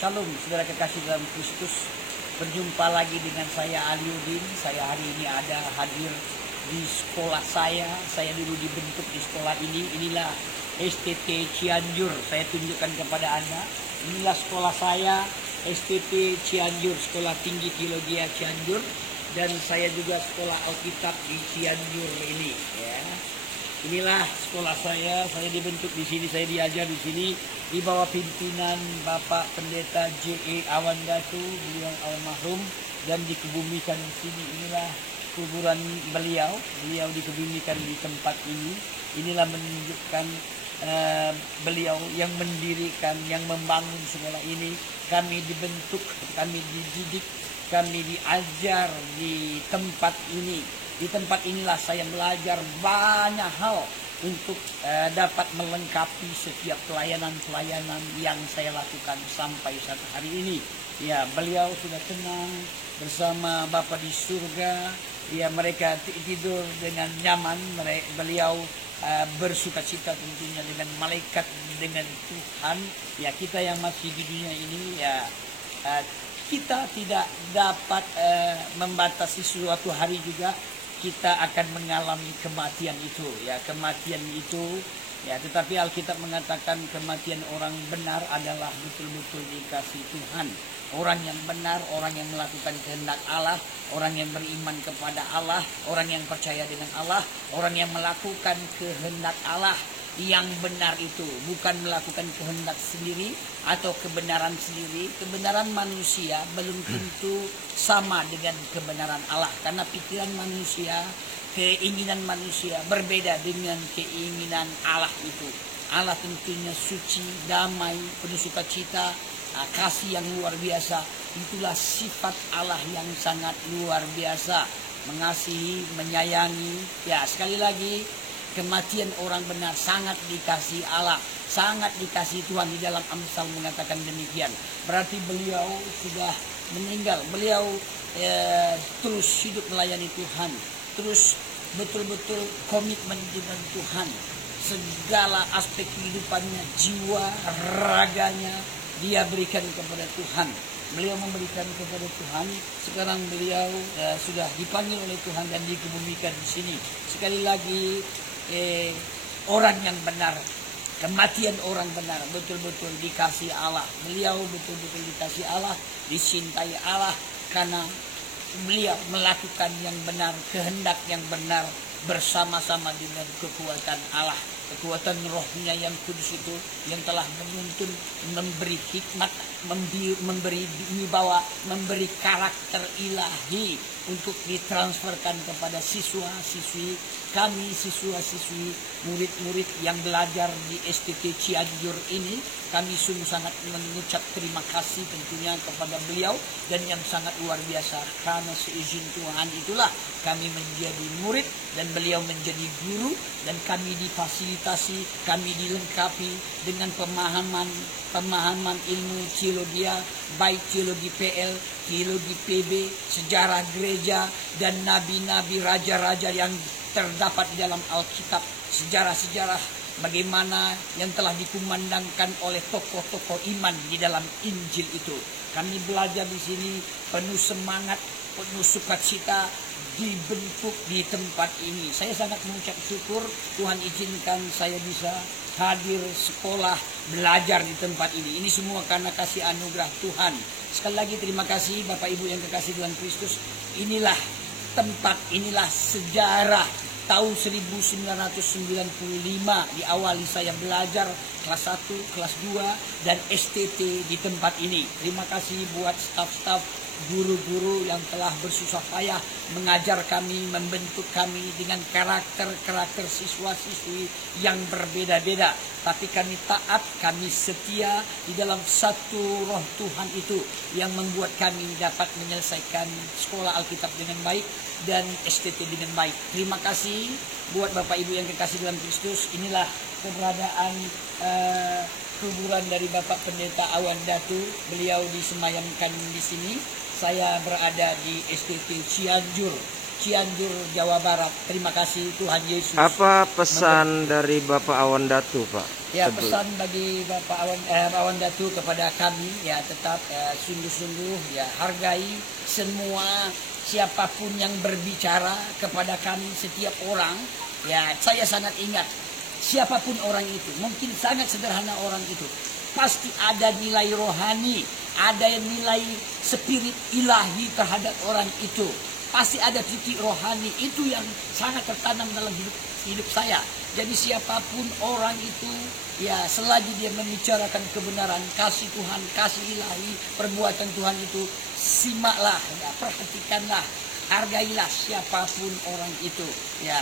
Shalom, saudara kekasih dalam Kristus. Berjumpa lagi dengan saya Aliudin. Saya hari ini ada hadir di sekolah saya. Saya dulu dibentuk di sekolah ini. Inilah STT Cianjur. Saya tunjukkan kepada Anda. Inilah sekolah saya, STT Cianjur, Sekolah Tinggi Teologi Cianjur. Dan saya juga sekolah Alkitab di Cianjur ini. Ya. Inilah sekolah saya dibentuk di sini, saya diajar di sini di bawah pimpinan Bapak Pendeta J.E. Awandatu, beliau almarhum, dan dikebumikan di sini. Inilah kuburan beliau dikebumikan di tempat ini. Inilah menunjukkan beliau yang mendirikan, yang membangun sekolah ini. Kami dibentuk, kami dididik, kami diajar di tempat ini. Di tempat inilah saya belajar banyak hal untuk dapat melengkapi setiap pelayanan-pelayanan yang saya lakukan sampai saat hari ini. Ya, beliau sudah tenang bersama Bapa di surga. Ya, mereka tidur dengan nyaman. Beliau bersukacita tentunya dengan malaikat, dengan Tuhan. Ya, kita yang masih di dunia ini ya kita tidak dapat membatasi suatu hari juga kita akan mengalami kematian itu, ya, kematian itu, ya, tetapi Alkitab mengatakan kematian orang benar adalah betul-betul dikasih Tuhan. Orang yang benar, orang yang melakukan kehendak Allah, orang yang beriman kepada Allah, orang yang percaya dengan Allah, orang yang melakukan kehendak Allah yang benar itu, bukan melakukan kehendak sendiri atau kebenaran sendiri. Kebenaran manusia belum tentu sama dengan kebenaran Allah, karena pikiran manusia, keinginan manusia berbeda dengan keinginan Allah itu. Allah tentunya suci, damai, penuh sukacita, kasih yang luar biasa. Itulah sifat Allah yang sangat luar biasa, mengasihi, menyayangi. Ya, sekali lagi, kematian orang benar sangat dikasih Allah, sangat dikasih Tuhan. Di dalam Amsal mengatakan demikian. Berarti beliau sudah meninggal. Beliau terus hidup melayani Tuhan, terus betul-betul komitmen dengan Tuhan. Segala aspek kehidupannya, jiwa, raganya dia berikan kepada Tuhan. Beliau memberikan kepada Tuhan. Sekarang beliau sudah dipanggil oleh Tuhan dan dikebumikan di sini. Sekali lagi, orang yang benar, kematian orang benar betul-betul dikasih Allah. Beliau betul-betul dikasih Allah, dicintai Allah, karena beliau melakukan yang benar, kehendak yang benar bersama-sama dengan kekuatan Allah. Kekuatan rohnya yang kudus itu yang telah menuntun, memberi hikmat, memberi wibawa, memberi karakter ilahi untuk ditransferkan kepada siswa-siswi kami, siswa-siswi, murid-murid yang belajar di STT Cianjur ini. Kami sungguh sangat mengucap terima kasih tentunya kepada beliau, dan yang sangat luar biasa, karena seizin Tuhan itulah kami menjadi murid dan beliau menjadi guru, dan kami difasilitasi, kami dilengkapi dengan pemahaman ilmu teologi, baik teologi PL, teologi PB, sejarah gereja, dan nabi-nabi, raja-raja yang terdapat di dalam Alkitab, sejarah-sejarah bagaimana yang telah dikumandangkan oleh tokoh-tokoh iman di dalam Injil itu. Kami belajar di sini penuh semangat, penuh sukacita, dibentuk di tempat ini. Saya sangat mengucap syukur Tuhan izinkan saya bisa hadir sekolah, belajar di tempat ini. Ini semua karena kasih anugerah Tuhan. Sekali lagi terima kasih Bapak Ibu yang kekasih Tuhan Kristus. Inilah tempat, inilah sejarah. Tahun 1995 diawali saya belajar kelas 1, kelas 2, dan STT di tempat ini. Terima kasih buat staf-staf, guru-guru yang telah bersusah payah mengajar kami, membentuk kami dengan karakter-karakter siswa-siswi yang berbeda-beda. Tapi kami taat, kami setia di dalam satu roh Tuhan itu yang membuat kami dapat menyelesaikan sekolah Alkitab dengan baik dan STT dengan baik. Terima kasih buat Bapak Ibu yang kekasih dalam Kristus. Inilah keberadaan kuburan dari Bapak Pendeta Awandatu. Beliau disemayamkan di sini. Saya berada di STT Cianjur. Cianjur, Jawa Barat. Terima kasih Tuhan Yesus. Apa pesan dari Bapak Awan Datu, Pak? Ya, pesan bagi Bapak Awan Datu kepada kami, ya tetap sungguh-sungguh ya hargai semua siapapun yang berbicara kepada kami, setiap orang. Ya, saya sangat ingat siapapun orang itu, mungkin sangat sederhana orang itu, pasti ada nilai rohani, ada nilai spirit ilahi terhadap orang itu. Pasti ada titik rohani itu yang sangat tertanam dalam hidup saya. Jadi siapapun orang itu, ya selagi dia membicarakan kebenaran, kasih Tuhan, kasih ilahi, perbuatan Tuhan itu, simaklah, ya, perhatikanlah, hargailah siapapun orang itu. Ya,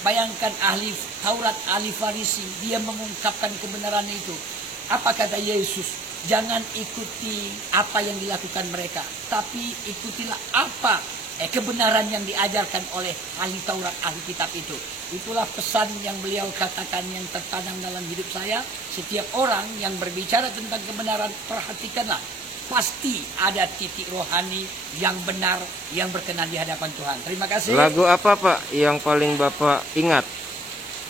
bayangkan ahli Taurat, ahli Farisi, dia mengungkapkan kebenaran itu. Apa kata Yesus? Jangan ikuti apa yang dilakukan mereka, tapi ikutilah apa kebenaran yang diajarkan oleh ahli Taurat, ahli kitab itu. Itulah pesan yang beliau katakan yang tertanam dalam hidup saya. Setiap orang yang berbicara tentang kebenaran, perhatikanlah. Pasti ada titik rohani yang benar, yang berkenan di hadapan Tuhan. Terima kasih. Lagu apa, Pak, yang paling Bapak ingat?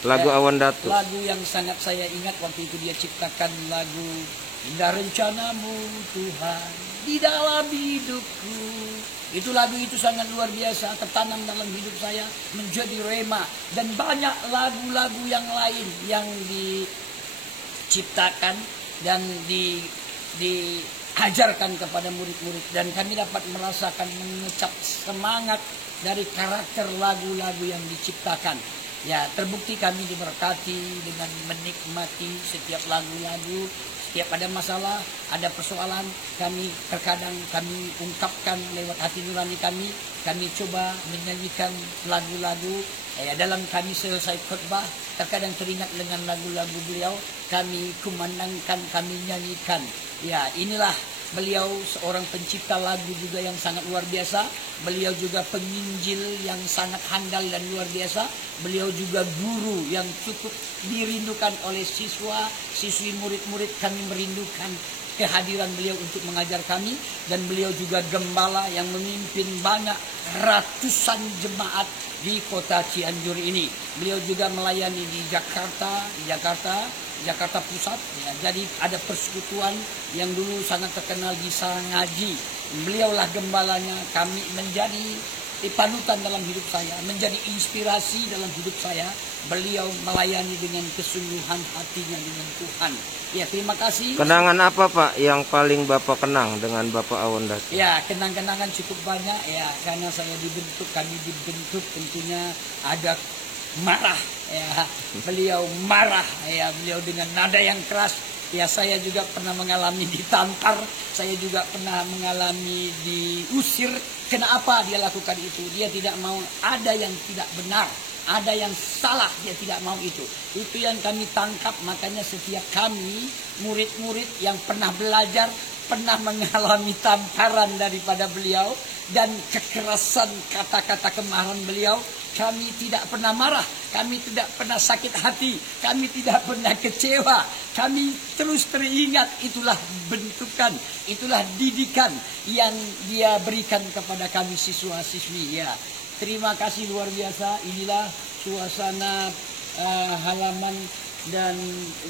Lagu Awan Datu. Lagu yang sangat saya ingat waktu itu dia ciptakan lagu Indah Rencanamu Tuhan di dalam hidupku. Itu lagu itu sangat luar biasa, tertanam dalam hidup saya, menjadi rema. Dan banyak lagu-lagu yang lain yang diciptakan dan diajarkan kepada murid-murid. Dan kami dapat merasakan, mengecap semangat dari karakter lagu-lagu yang diciptakan. Ya, terbukti kami diberkati dengan menikmati setiap lagu-lagu. Setiap ada masalah, ada persoalan, terkadang kami ungkapkan lewat hati nurani kami. Kami coba menyanyikan lagu-lagu. Ya, dalam kami selesai khotbah, terkadang teringat dengan lagu-lagu beliau. Kami kumandangkan, kami nyanyikan. Ya, inilah beliau seorang pencipta lagu juga yang sangat luar biasa. Beliau juga penginjil yang sangat handal dan luar biasa. Beliau juga guru yang cukup dirindukan oleh siswa, siswi, murid-murid. Kami merindukan kehadiran beliau untuk mengajar kami. Dan beliau juga gembala yang memimpin banyak ratusan jemaat di kota Cianjur ini. Beliau juga melayani di Jakarta Pusat. Ya, jadi ada persekutuan yang dulu sangat terkenal di Sarangaji. Beliaulah gembalanya. Kami menjadi panutan dalam hidup saya, menjadi inspirasi dalam hidup saya. Beliau melayani dengan kesungguhan hatinya dengan Tuhan. Ya, terima kasih. Kenangan apa, Pak, yang paling Bapak kenang dengan Bapak Awan Datu? Ya, kenang-kenangan cukup banyak ya, karena saya kami dibentuk tentunya ada marah ya. Beliau marah ya, beliau dengan nada yang keras. Ya, saya juga pernah mengalami ditampar, saya juga pernah mengalami diusir. Kenapa dia lakukan itu? Dia tidak mau, ada yang tidak benar, ada yang salah, dia tidak mau itu. Itu yang kami tangkap, makanya setiap kami, murid-murid yang pernah belajar, pernah mengalami tamparan daripada beliau, dan kekerasan kata-kata kemarahan beliau, kami tidak pernah marah, kami tidak pernah sakit hati, kami tidak pernah kecewa. Kami terus teringat, itulah bentukan, itulah didikan yang dia berikan kepada kami siswa-siswi. Ya, terima kasih luar biasa. Inilah suasana halaman dan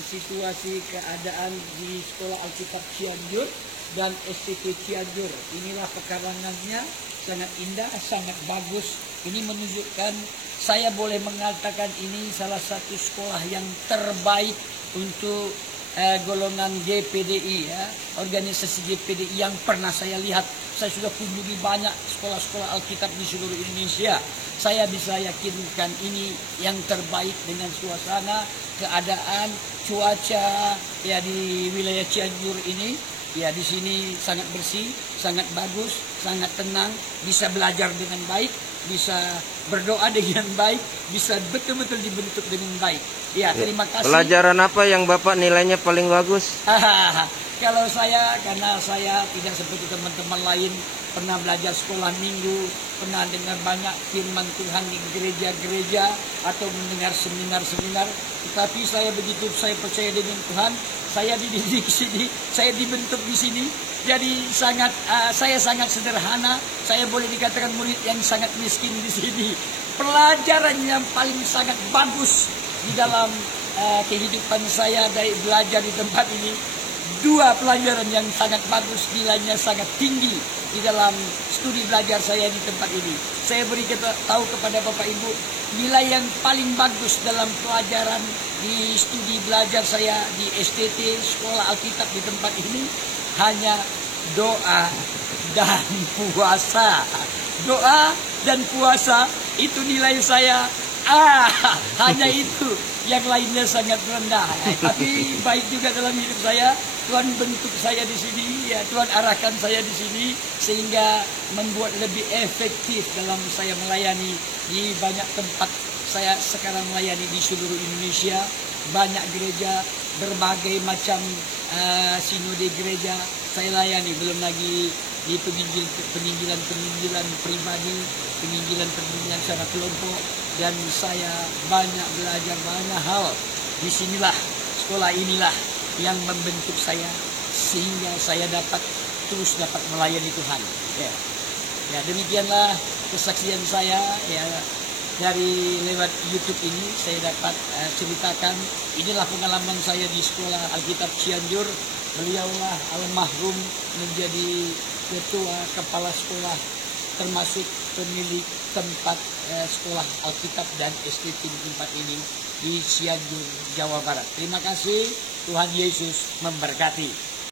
situasi keadaan di Sekolah Alkitab Cianjur dan STT Cianjur. Inilah pekarangannya, sangat indah, sangat bagus. Ini menunjukkan, saya boleh mengatakan ini salah satu sekolah yang terbaik untuk golongan GPDI ya, organisasi GPDI yang pernah saya lihat. Saya sudah kunjungi banyak sekolah-sekolah Alkitab di seluruh Indonesia. Saya bisa yakinkan ini yang terbaik dengan suasana, keadaan, cuaca ya di wilayah Cianjur ini. Ya, di sini sangat bersih, sangat bagus, sangat tenang, bisa belajar dengan baik, bisa berdoa dengan baik, bisa betul-betul dibentuk dengan baik. Ya, terima kasih. Pelajaran apa yang Bapak nilainya paling bagus? Kalau saya, karena saya tidak seperti teman-teman lain, pernah belajar sekolah minggu, pernah dengar banyak firman Tuhan di gereja-gereja, atau mendengar seminar-seminar. Tetapi saya begitu saya percaya dengan Tuhan, saya dididik di sini, saya dibentuk di sini. Jadi saya sangat sederhana, saya boleh dikatakan murid yang sangat miskin di sini. Pelajaran yang paling sangat bagus di dalam kehidupan saya dari belajar di tempat ini, dua pelajaran yang sangat bagus, nilainya sangat tinggi di dalam studi belajar saya di tempat ini. Saya beri tahu kepada Bapak Ibu, nilai yang paling bagus dalam pelajaran di studi belajar saya di STT, Sekolah Alkitab di tempat ini, hanya doa dan puasa. Doa dan puasa itu nilai saya hanya itu. Yang lainnya sangat rendah. Tapi baik juga dalam hidup saya. Tuhan bentuk saya di sini, ya Tuhan arahkan saya di sini sehingga membuat lebih efektif dalam saya melayani di banyak tempat. Saya sekarang melayani di seluruh Indonesia, banyak gereja, berbagai macam sinode gereja saya layani, belum lagi di penginjilan pribadi, penginjilan secara kelompok, dan saya banyak belajar banyak hal. Disinilah, sekolah inilah yang membentuk saya sehingga saya terus dapat melayani Tuhan. Ya, demikianlah kesaksian saya ya, dari lewat YouTube ini saya dapat ceritakan. Inilah pengalaman saya di Sekolah Alkitab Cianjur. Beliaulah almarhum menjadi ketua kepala sekolah, termasuk pemilik tempat sekolah Alkitab dan STT di tempat ini di Cianjur, Jawa Barat. Terima kasih, Tuhan Yesus memberkati.